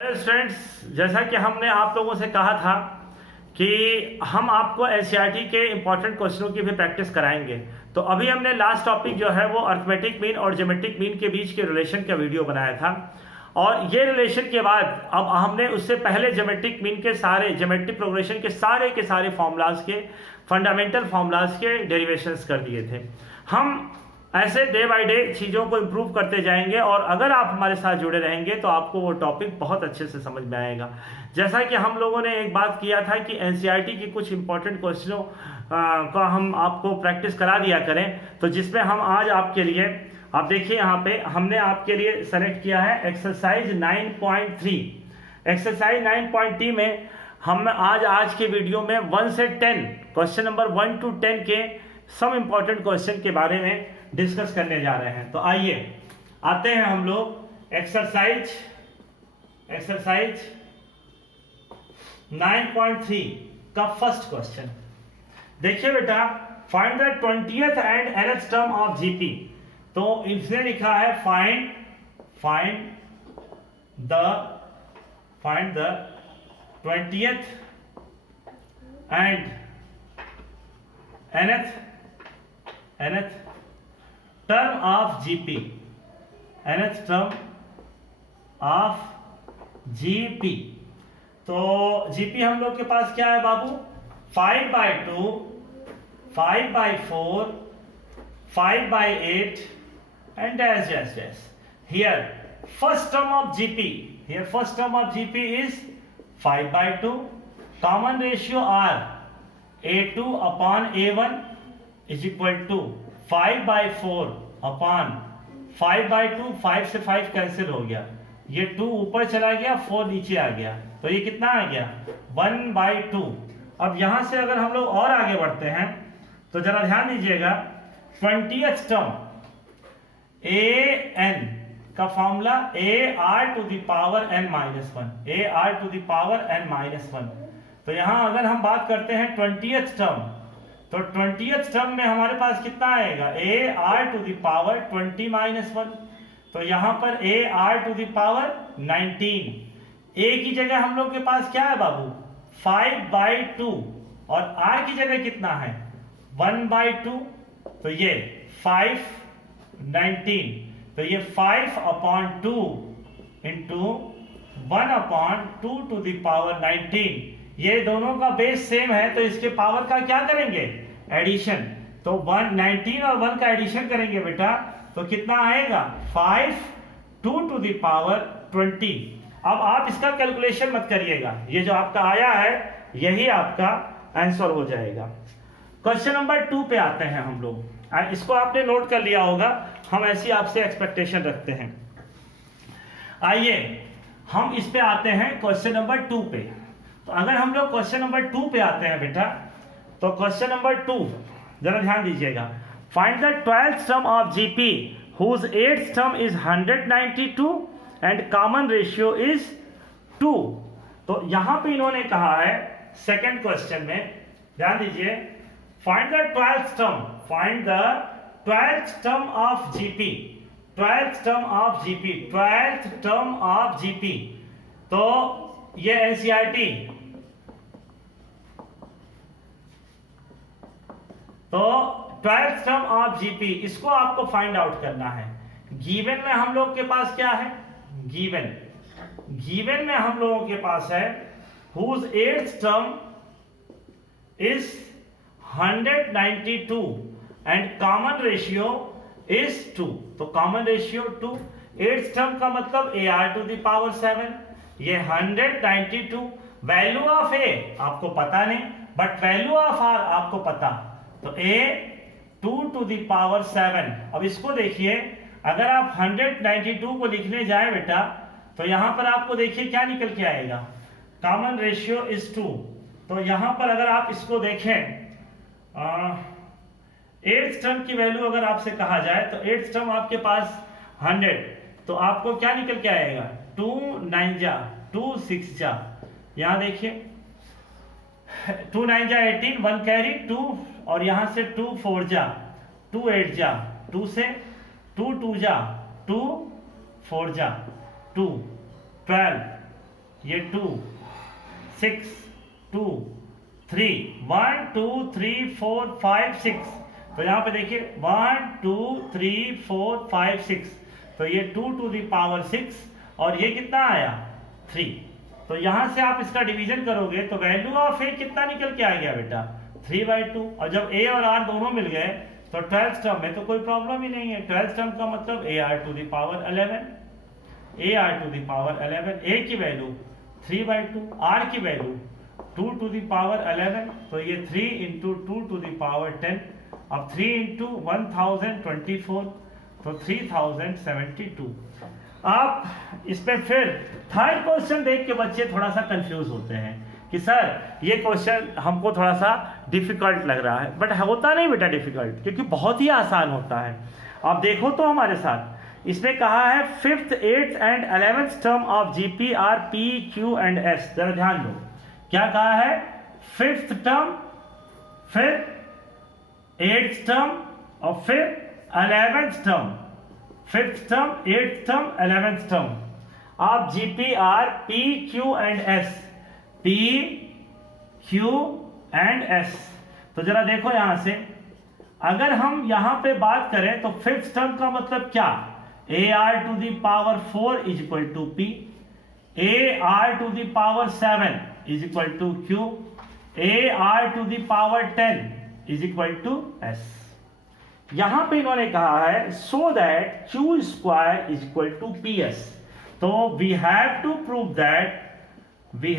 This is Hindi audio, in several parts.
स्टूडेंट्स, जैसा कि हमने आप लोगों से कहा था कि हम आपको एनसीईआरटी के इम्पॉर्टेंट क्वेश्चनों की भी प्रैक्टिस कराएंगे। तो अभी हमने लास्ट टॉपिक जो है वो अर्थमेटिक मीन और ज्योमेट्रिक मीन के बीच के रिलेशन का वीडियो बनाया था, और ये रिलेशन के बाद अब हमने उससे पहले ज्योमेट्रिक मीन के सारे ज्योमेट्रिक प्रोग्रेशन के सारे फॉर्मूलाज के फंडामेंटल फॉर्मूलाज के डेरिवेशंस कर दिए थे। हम ऐसे डे बाय डे चीज़ों को इम्प्रूव करते जाएंगे, और अगर आप हमारे साथ जुड़े रहेंगे तो आपको वो टॉपिक बहुत अच्छे से समझ में आएगा। जैसा कि हम लोगों ने एक बात किया था कि एनसीईआरटी की कुछ इंपॉर्टेंट क्वेश्चनों का हम आपको प्रैक्टिस करा दिया करें, तो जिसमें हम आज आपके लिए, आप देखिए यहाँ पे हमने आपके लिए सेलेक्ट किया है एक्सरसाइज 9.3। एक्सरसाइज 9.3 में हम आज के वीडियो में 1 से 10 क्वेश्चन नंबर 1 to 10 के सम इंपॉर्टेंट क्वेश्चन के बारे में डिस्कस करने जा रहे हैं। तो आइए आते हैं हम लोग एक्सरसाइज 9.3 का फर्स्ट क्वेश्चन। देखिए बेटा, find the 20th and nth term of GP. तो इसने लिखा है find the 20th and nth term of GP, nth term of GP. तो जीपी हम लोग के पास क्या है बाबू? 5/2, 5/4, 5/8 and dash. Here first term of GP is 5/2. Common ratio are A2 upon A1 is equal to 5/4 upon 5/2। 5 से 5 कैंसिल हो गया, ये 2 ऊपर चला गया, 4 नीचे आ गया, तो ये कितना आ गया? 1/2। अब यहां से अगर हम लोग और आगे बढ़ते हैं तो जरा ध्यान दीजिएगा, 20th टर्म an का फॉर्मूला ar⁻n-1। तो यहां अगर हम बात करते हैं 20th टर्म, तो 20th टर्म में हमारे पास कितना आएगा? ar⁻20-1। तो यहां पर ar⁻19। a की जगह हम लोग के पास क्या है बाबू? 5/2, और r की जगह कितना है? 1/2। तो ये 5/19, तो ये 5/2 इंटू 1/2⁻19। ये दोनों का बेस सेम है, तो इसके पावर का क्या करेंगे? एडिशन। तो 19 और 1 का एडिशन करेंगे बेटा, तो कितना आएगा? 5/2⁻20। अब आप इसका कैलकुलेशन मत करिएगा, ये जो आपका आया है यही आपका आंसर हो जाएगा। क्वेश्चन नंबर 2 पे आते हैं हम लोग। इसको आपने नोट कर लिया होगा, हम ऐसी आपसे एक्सपेक्टेशन रखते हैं। आइए हम इस पे आते हैं क्वेश्चन नंबर 2 पे। तो अगर हम लोग क्वेश्चन नंबर 2 पे आते हैं बेटा, तो क्वेश्चन नंबर 2 जरा ध्यान दीजिएगा। Find the 12th term of GP whose 8th term is 192 and common ratio is 2। तो यहां पे इन्होंने कहा है सेकंड क्वेश्चन में, ध्यान दीजिए, find the 12th term, find the 12th term of GP, 12th term of GP, 12th term of GP. तो ये एनसीईआरटी, तो 12th टर्म ऑफ जीपी, इसको आपको फाइंड आउट करना है। गिवन में हम लोग के पास क्या है? गिवन में हम लोगों के पास है whose 8th term is 192 and common ratio is 2। तो कॉमन रेशियो 2, 8th टर्म का मतलब ar⁻7, ये 192। वैल्यू ऑफ a आपको पता नहीं, बट वैल्यू ऑफ r आपको पता, तो a2⁻7। अब इसको देखिए, अगर आप 192 को लिखने जाए बेटा, तो यहां पर आपको देखिए क्या निकल के आएगा? Common ratio is 2। तो यहां पर अगर आप इसको देखें, 8th टर्म की वैल्यू अगर आपसे कहा जाए, तो 8th टर्म आपके पास 100, तो आपको क्या निकल के आएगा? 2 9 जा 2 6 जा, यहां देखिए 2 9 जा 18, 1 कैरी 2, और यहां से 2 4 जा 2 8 जा 2 से 2 2 जा 2 4 जा 2 12 ये 2 6 2 3 1 2 3 4 5 6, तो यहाँ पे देखिए 1 2 3 4 5 6, तो ये 2 टू द पावर 6 और ये कितना आया 3। तो यहाँ से आप इसका डिवीजन करोगे तो वैल्यू ऑफ ए कितना निकल के आ गया बेटा 3/2। और जब ए और आर दोनों मिल गए तो 12th टर्म में तो कोई प्रॉब्लम ही नहीं है। 12th टर्म का मतलब a r to the power 11, a r to the power 11, a की वैल्यू 3/2, आर की वैल्यू 2 टू द पावर 11, तो ये 3 इंटू 2 टू द पावर 10। अब 3 इंटू 1024, तो 3072। आप इसमें फिर थर्ड क्वेश्चन देख के बच्चे थोड़ा सा कंफ्यूज होते हैं कि सर ये क्वेश्चन हमको थोड़ा सा डिफिकल्ट लग रहा है, बट होता नहीं बेटा डिफिकल्ट, क्योंकि बहुत ही आसान होता है। आप देखो तो हमारे साथ इसमें कहा है 5th 8th and 11th term of GP R P Q and S. जरा ध्यान दो क्या कहा है, 5th टर्म, फिर 8th टर्म और फिर 11th term, 5th term 8th term 11th term of GP R P Q and S, P Q and S. तो जरा देखो यहां से, अगर हम यहां पे बात करें तो 5th टर्म का मतलब क्या, a r to the power 4 is equal to p, a r to the power 7 is equal to q, a r to the power 10 is equal to s. यहां पे इन्होंने कहा है so that q square is equal to p s. तो we have to prove that, we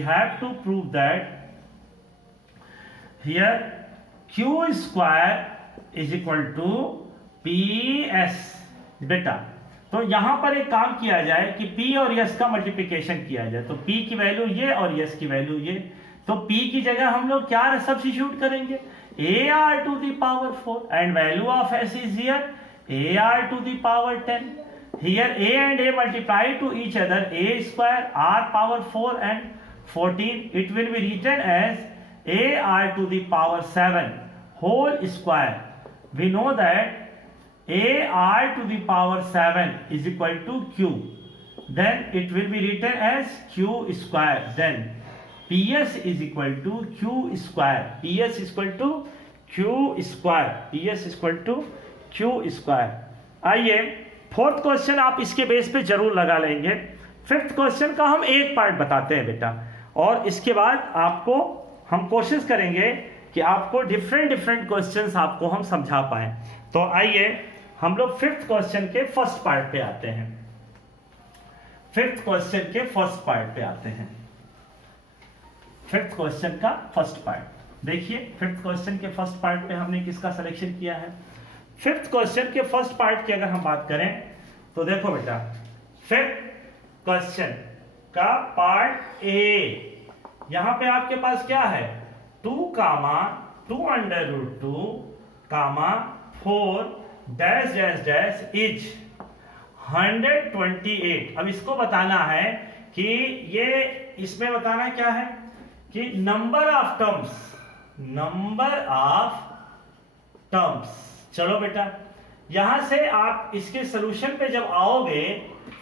have to prove that here q square is equal to ps बेटा। तो यहां पर एक काम किया जाए कि p और s का मल्टीप्लिकेशन किया जाए, तो p की वैल्यू ये और s की वैल्यू ये, तो p की जगह हम लोग क्या सब्स्टिट्यूट करेंगे, a r to the power 4 and value of s is here a r to the power 10। Here a and a multiply to each other, a square r power 4 and 14, it will be written as a r to the power 7 whole square. We know that a r to the power 7 is equal to q, then it will be written as q square, then ps is equal to q square, ps is equal to q square, ps is equal to q square। आइए 4th क्वेश्चन आप इसके बेस पे जरूर लगा लेंगे। 5th क्वेश्चन का हम एक पार्ट बताते हैं बेटा, और इसके बाद आपको हम कोशिश करेंगे कि आपको डिफरेंट क्वेश्चंस आपको हम समझा पाएं। तो आइए हम लोग 5th क्वेश्चन के फर्स्ट पार्ट पे आते हैं। 5th क्वेश्चन के फर्स्ट पार्ट पे आते हैं। 5th क्वेश्चन का फर्स्ट पार्ट देखिए, 5th क्वेश्चन के फर्स्ट पार्ट पे हमने किसका सिलेक्शन किया है। 5th क्वेश्चन के फर्स्ट पार्ट की अगर हम बात करें तो देखो बेटा, 5th क्वेश्चन का पार्ट ए, यहां पे आपके पास क्या है 2 under root 2 4 dash dash dash is 128। अब इसको बताना है कि ये इसमें बताना क्या है कि नंबर ऑफ टर्म्स। चलो बेटा, यहां से आप इसके सोल्यूशन पे जब आओगे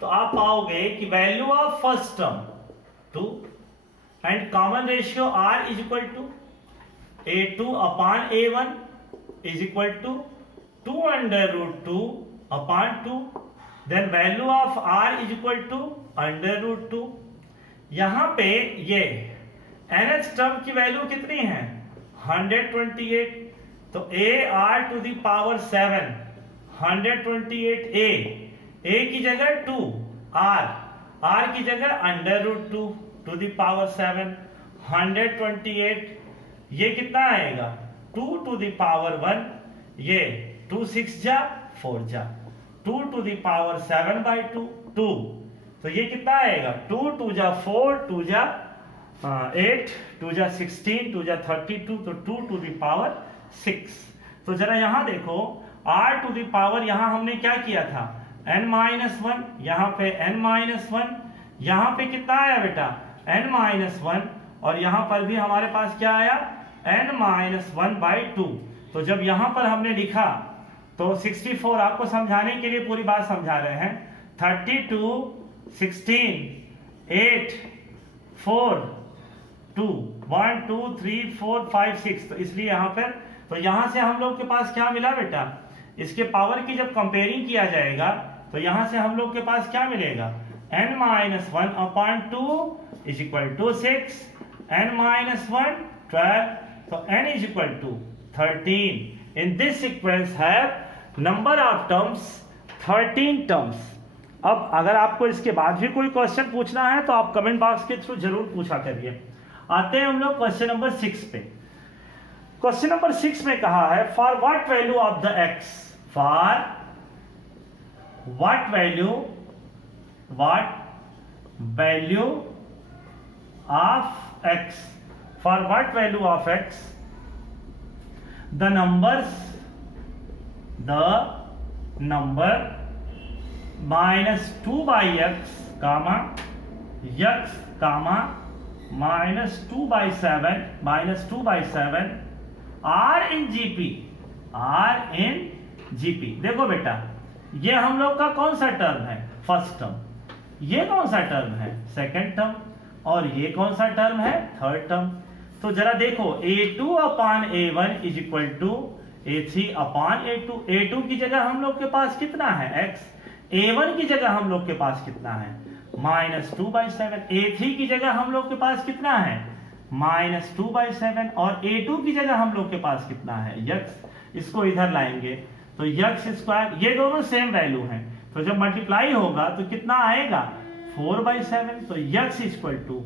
तो आप पाओगे कि value of first term 2 and common ratio r is equal to a2 upon a1 is equal to 2 under root 2 upon 2, then value of r is equal to under root 2। यहां पे ये nth टर्म की वैल्यू कितनी है 128, तो a r to the power 7 128 a की जगह 2 r की जगह under root 2 to the power 7 128, ये कितना आएगा 2 टू द पावर 1, ये 2 6 जा 4 जा 2 टू द पावर 7/2 2, तो ये कितना आएगा 2 2 जा 4 2 जा 8 2 जा 16 2 जा 32, तो 2 टू द पावर 6। तो जरा यहां देखो r टू द पावर, यहां हमने क्या किया था n-1, यहां पे n-1, यहां पे कितना आया बेटा n-1, और यहां पर भी हमारे पास क्या आया n-1/2। तो जब यहां पर हमने लिखा तो 64, आपको समझाने के लिए पूरी बात समझा रहे हैं, 32, 16, 8, 4, 2, 1, 2, 3, 4, 5, 6। तो इसलिए यहाँ पर तो यहाँ से हम लोग के पास क्या मिला बेटा, इसके पावर की जब कंपेयरिंग किया जाएगा तो यहाँ से हम लोग के पास क्या मिलेगा, n-1/2 is equal to 6, n-1 12, तो n is equal to 13। In this sequence have number of terms 13 terms. अब अगर आपको इसके बाद भी कोई क्वेश्चन पूछना है तो आप कमेंट बॉक्स के थ्रू जरूर पूछा करिए। आते हैं हम लोग क्वेश्चन नंबर 6 पे। क्वेश्चन नंबर 6 में कहा है for what value of the x, for what value of x, for what value of x the number minus 2 by x comma x comma minus 2 by 7 are in GP। देखो बेटा, ये हम लोग का कौन सा टर्म है, फर्स्ट टर्म, ये कौन सा टर्म है, सेकंड टर्म, और ये कौन सा टर्म है, थर्ड टर्म। तो जरा देखो a2/a1 is equal to a3/a2। a2 की जगह हम लोग के पास कितना है x, a1 की जगह हम लोग के पास कितना है -2/7, a3 की जगह हम लोग के पास कितना है -2/7, और a2 की जगह हम लोग के पास कितना है x। इसको इधर लाएंगे तो x स्क्वायर, ये दोनों सेम वैल्यू हैं, तो जब मल्टीप्लाई होगा तो कितना आएगा 4/7। तो x इक्वल टू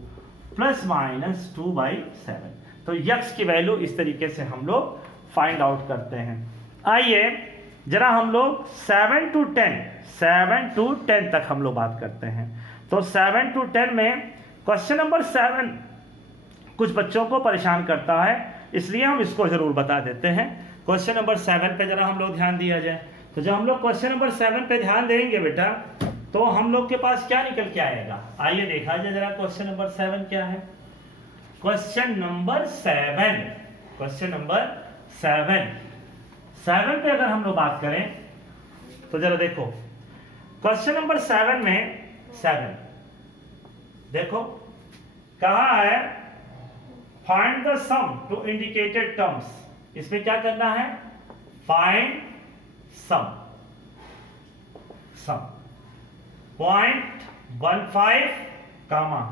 ±2/7। तो x की वैल्यू इस तरीके से हम लोग फाइंड आउट करते हैं। आइए जरा हम लोग 7 to 10 तक हम लोग बात करते हैं। तो 7 to 10 में क्वेश्चन नंबर 7 कुछ बच्चों को परेशान करता है, इसलिए हम इसको जरूर बता देते हैं। क्वेश्चन नंबर 7 पे जरा हम लोग ध्यान दिया जाए। तो जब हम लोग क्वेश्चन नंबर 7 पे ध्यान देंगे बेटा तो हम लोग के पास क्या निकल के आएगा, आइए देखा जाए जरा क्वेश्चन नंबर 7 क्या है। क्वेश्चन नंबर 7 पे अगर हम लोग बात करें तो जरा देखो क्वेश्चन नंबर 7 में 7 देखो कहा है find the sum to indicated terms. इसमें क्या करना है, find sum 0.15 comma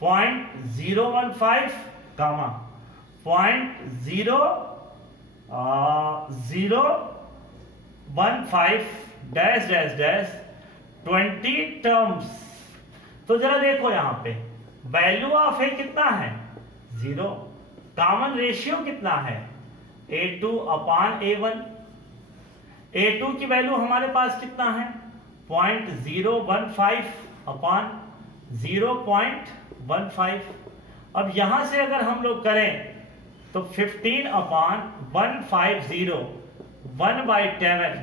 0.015 comma 0.015 dash dash dash 20 terms. तो जरा देखो यहां पे वैल्यू ऑफ ए कितना है 0, कॉमन रेशियो कितना है a2/a1। a2 की वैल्यू हमारे पास कितना है 0.015/0.15। अब यहां से अगर हम लोग करें तो 15/150 1/10,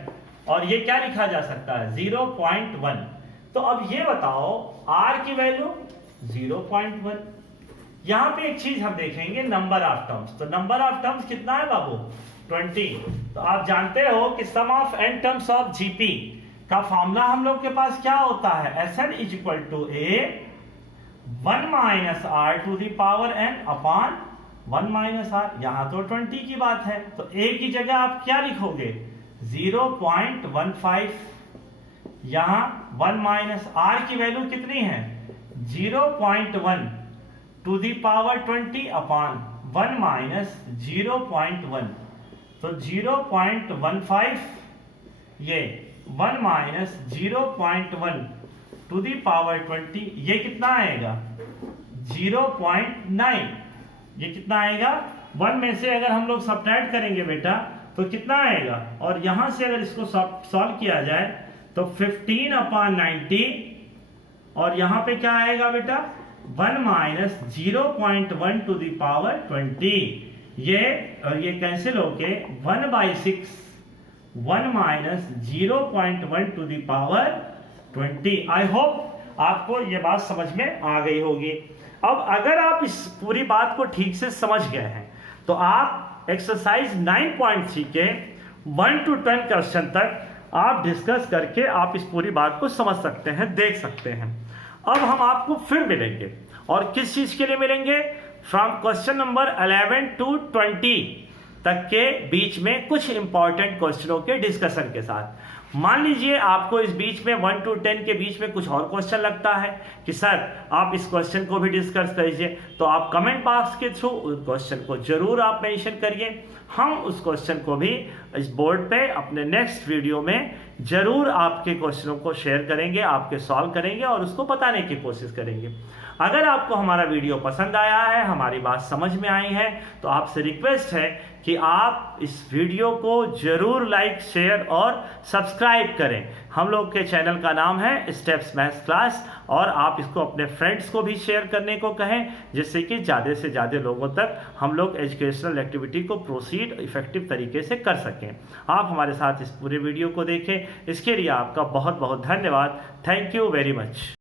और ये क्या लिखा जा सकता है 0.1। तो अब ये बताओ r की वैल्यू 0.1। यहां पे एक चीज हम देखेंगे नंबर ऑफ टर्म्स। तो नंबर ऑफ टर्म्स कितना है बाबू 20। तो आप जानते हो कि sum of n terms of GP का फॉर्मूला हम लोग के पास क्या होता है, Sn is equal to a 1 - r to the power n upon 1 - r। यहां तो 20 की बात है तो a की जगह आप क्या लिखोगे 0.15। यहां 1 - r की वैल्यू कितनी है 0.1 टू द पावर 20 अपॉन 1 - 0.1। तो 0.15 ये 1 - 0.1 टू दी पावर 20, ये कितना आएगा 0.9। ये कितना आएगा 1 में से अगर हम लोग सब्ट्रैक्ट करेंगे बेटा तो कितना आएगा, और यहां से अगर इसको सॉल्व किया जाए तो 15/90, और यहां पे क्या आएगा बेटा 1 - 0.1 टू दी पावर 20। ये और ये कैंसिल होके 1/6 1 - 0.1 to the power 20। I hope आपको ये बात समझ में आ गई होगी। अब अगर आप इस पूरी बात को ठीक से समझ गए हैं तो आप एक्सरसाइज 9.3 के 1 to 10 क्वेश्चन तक आप डिस्कस करके आप इस पूरी बात को समझ सकते हैं, देख सकते हैं। अब हम आपको फिर मिलेंगे, और किस चीज़ के लिए मिलेंगे? फ्रॉम क्वेश्चन नंबर 11 to 20 तक के बीच में कुछ इंपॉर्टेंट क्वेश्चनों के डिस्कशन के साथ। मान लीजिए आपको इस बीच में 1 to 10 के बीच में कुछ और क्वेश्चन लगता है कि सर आप इस क्वेश्चन को भी डिस्कस कीजिए, तो आप कमेंट बॉक्स के थ्रू उस क्वेश्चन को जरूर आप मेंशन करिए। हम उस क्वेश्चन को भी इस बोर्ड पे अपने नेक्स्ट वीडियो में जरूर आपके क्वेश्चनों को शेयर करेंगे, आपके सॉल्व करेंगे और उसको बताने की कोशिश करेंगे। अगर आपको हमारा वीडियो पसंद आया है, हमारी बात समझ में आई है, तो आपसे रिक्वेस्ट है कि आप इस वीडियो को जरूर लाइक, शेयर और सब्सक्राइब करें। हम लोग के चैनल का नाम है स्टेप्स मैथ्स क्लास, और आप इसको अपने फ्रेंड्स को भी शेयर करने को कहें, जिससे कि ज़्यादा से ज़्यादा लोगों तक हम लोग एजुकेशनल एक्टिविटी को प्रोसीड इफेक्टिव तरीके से कर सकें। आप हमारे साथ इस पूरे वीडियो को देखें, इसके लिए आपका बहुत बहुत धन्यवाद। Thank you very much.